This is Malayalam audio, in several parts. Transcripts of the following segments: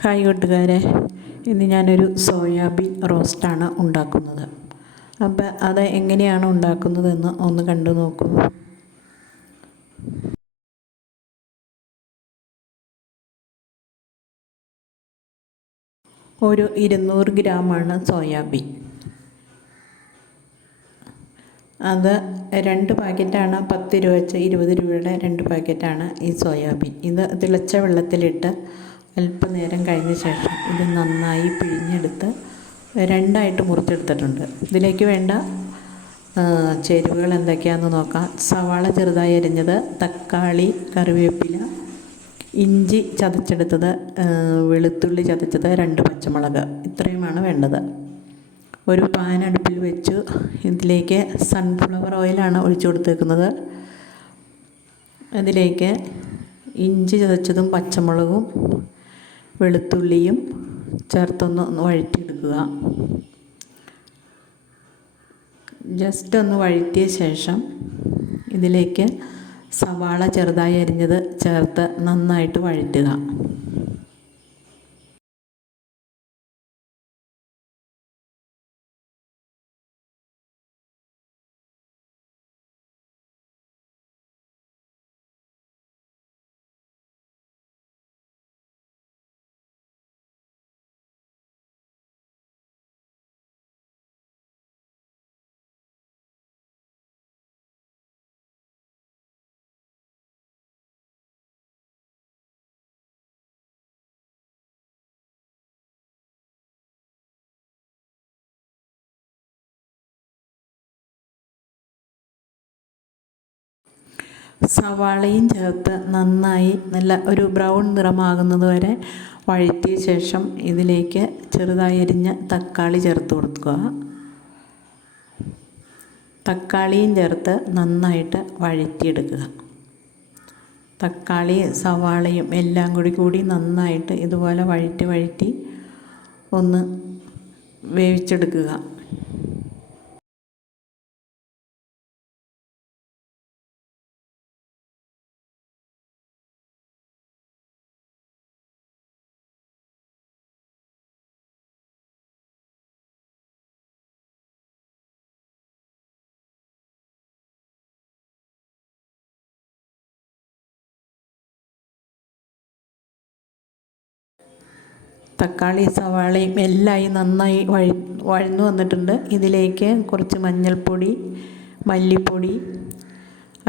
ഹായ് കൂട്ടുകാരെ, ഇന്ന് ഞാനൊരു സോയാബീൻ റോസ്റ്റാണ് ഉണ്ടാക്കുന്നത്. അപ്പോൾ അത് എങ്ങനെയാണ് ഉണ്ടാക്കുന്നതെന്ന് ഒന്ന് കണ്ടു നോക്കൂ. ഒരു 200 ഗ്രാമാണ് സോയാബീൻ. അത് 2 പാക്കറ്റാണ്. 10 രൂപ വെച്ച് 20 രൂപയുടെ 2 പാക്കറ്റാണ് ഈ സോയാബീൻ. ഇത് തിളച്ച വെള്ളത്തിലിട്ട് അല്പനേരം കഴിഞ്ഞ ശേഷം ഇത് നന്നായി പിഴിഞ്ഞെടുത്ത് രണ്ടായിട്ട് മുറിച്ചെടുത്തിട്ടുണ്ട്. ഇതിലേക്ക് വേണ്ട ചേരുവകൾ എന്തൊക്കെയാണെന്ന് നോക്കാം. സവാള ചെറുതായി അരിഞ്ഞത്, തക്കാളി, കറിവേപ്പില, ഇഞ്ചി ചതച്ചെടുത്തത്, വെളുത്തുള്ളി ചതച്ചത്, 2 പച്ചമുളക്, ഇത്രയുമാണ് വേണ്ടത്. ഒരു പാൻ അടുപ്പിൽ വെച്ചു. ഇതിലേക്ക് സൺഫ്ലവർ ഓയിലാണ് ഒഴിച്ചു കൊടുത്തേക്കുന്നത്. അതിലേക്ക് ഇഞ്ചി ചതച്ചതും പച്ചമുളകും വെളുത്തുള്ളിയും ചേർത്തൊന്ന് വഴറ്റിയെടുക്കുക. ജസ്റ്റ് ഒന്ന് വഴറ്റിയ ശേഷം ഇതിലേക്ക് സവാള ചെറുതായി അരിഞ്ഞത് ചേർത്ത് നന്നായിട്ട് വഴറ്റുക. സവാളയും ചേർത്ത് നന്നായി നല്ല ഒരു ബ്രൗൺ നിറമാകുന്നത് വരെ വഴറ്റിയ ശേഷം ഇതിലേക്ക് ചെറുതായി അരിഞ്ഞ തക്കാളി ചേർത്ത് കൊടുക്കുക. തക്കാളിയും ചേർത്ത് നന്നായിട്ട് വഴറ്റിയെടുക്കുക. തക്കാളിയും സവാളയും എല്ലാം കൂടി നന്നായിട്ട് ഇതുപോലെ വഴറ്റി ഒന്ന് വേവിച്ചെടുക്കുക. തക്കാളി സവാളയും എല്ലാം നന്നായി വഴന്നു വന്നിട്ടുണ്ട്. ഇതിലേക്ക് കുറച്ച് മഞ്ഞൾപ്പൊടി, മല്ലിപ്പൊടി,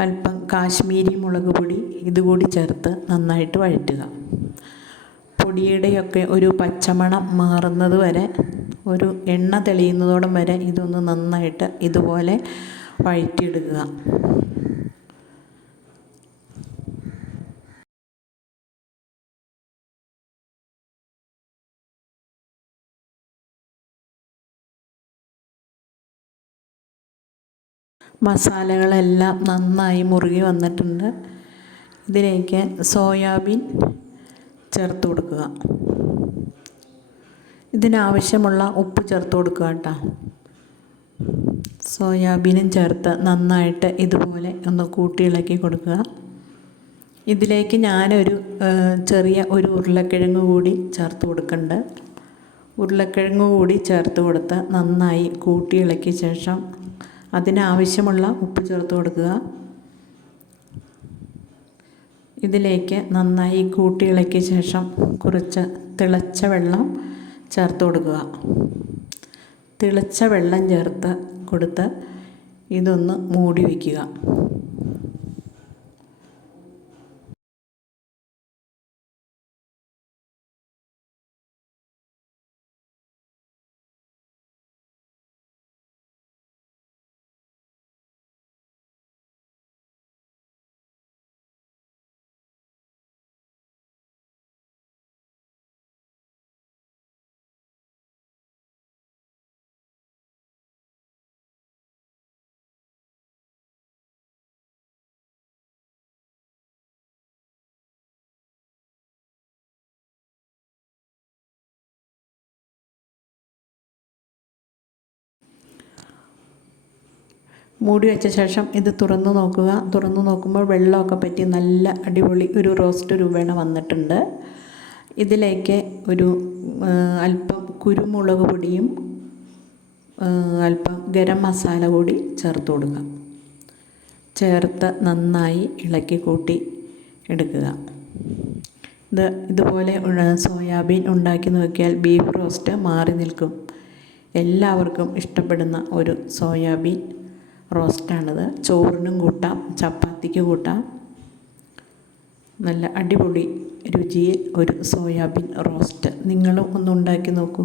അല്പം കാശ്മീരി മുളക് പൊടി ഇതുകൂടി ചേർത്ത് നന്നായിട്ട് വഴറ്റുക. പൊടിയുടെയൊക്കെ ഒരു പച്ചമണം മാറുന്നത് വരെ, ഒരു എണ്ണ തെളിയുന്നതോളം വരെ ഇതൊന്ന് നന്നായിട്ട് ഇതുപോലെ വഴറ്റിയെടുക്കുക. മസാലകളെല്ലാം നന്നായി മുറുകി വന്നിട്ടുണ്ട്. ഇതിലേക്ക് സോയാബീൻ ചേർത്ത് കൊടുക്കുക. ഇതിനാവശ്യമുള്ള ഉപ്പ് ചേർത്ത് കൊടുക്കുക കേട്ടോ. സോയാബീനും ചേർത്ത് നന്നായിട്ട് ഇതുപോലെ ഒന്ന് കൂട്ടി ഇളക്കി കൊടുക്കുക. ഇതിലേക്ക് ഞാനൊരു ചെറിയ ഒരു ഉരുളക്കിഴങ്ങ് കൂടി ചേർത്ത് കൊടുക്കുന്നുണ്ട്. ഉരുളക്കിഴങ്ങ് കൂടി ചേർത്ത് കൊടുത്ത് നന്നായി കൂട്ടി ഇളക്കിയ ശേഷം അതിനാവശ്യമുള്ള ഉപ്പ് ചേർത്ത് കൊടുക്കുക. ഇതിലേക്ക് നന്നായി കൂട്ടി ഇളക്കിയ ശേഷം കുറച്ച് തിളച്ച വെള്ളം ചേർത്ത് കൊടുക്കുക. തിളച്ച വെള്ളം ചേർത്ത് കൊടുത്ത് ഇതൊന്ന് മൂടി വയ്ക്കുക. മൂടി വെച്ച ശേഷം ഇത് തുറന്ന് നോക്കുക. തുറന്ന് നോക്കുമ്പോൾ വെള്ളമൊക്കെ പറ്റി നല്ല അടിപൊളി ഒരു റോസ്റ്റ് രൂപേണ വന്നിട്ടുണ്ട്. ഇതിലേക്ക് ഒരു അല്പം കുരുമുളക് പൊടിയും അല്പം ഗരം മസാല കൂടി ചേർത്ത് കൊടുക്കാം. ചേർത്ത് നന്നായി ഇളക്കി കൂട്ടി എടുക്കുക. ഇതുപോലെ സോയാബീൻ ഉണ്ടാക്കി നോക്കിയാൽ ബീഫ് റോസ്റ്റ് മാറി നിൽക്കും. എല്ലാവർക്കും ഇഷ്ടപ്പെടുന്ന ഒരു സോയാബീൻ റോസ്റ്റാണിത്. ചോറിനും കൂട്ടാം, ചപ്പാത്തിക്ക് കൂട്ടാം. നല്ല അടിപൊളി രുചിയിൽ ഒരു സോയാബീൻ റോസ്റ്റ് നിങ്ങളും ഒന്ന് ഉണ്ടാക്കി നോക്കൂ.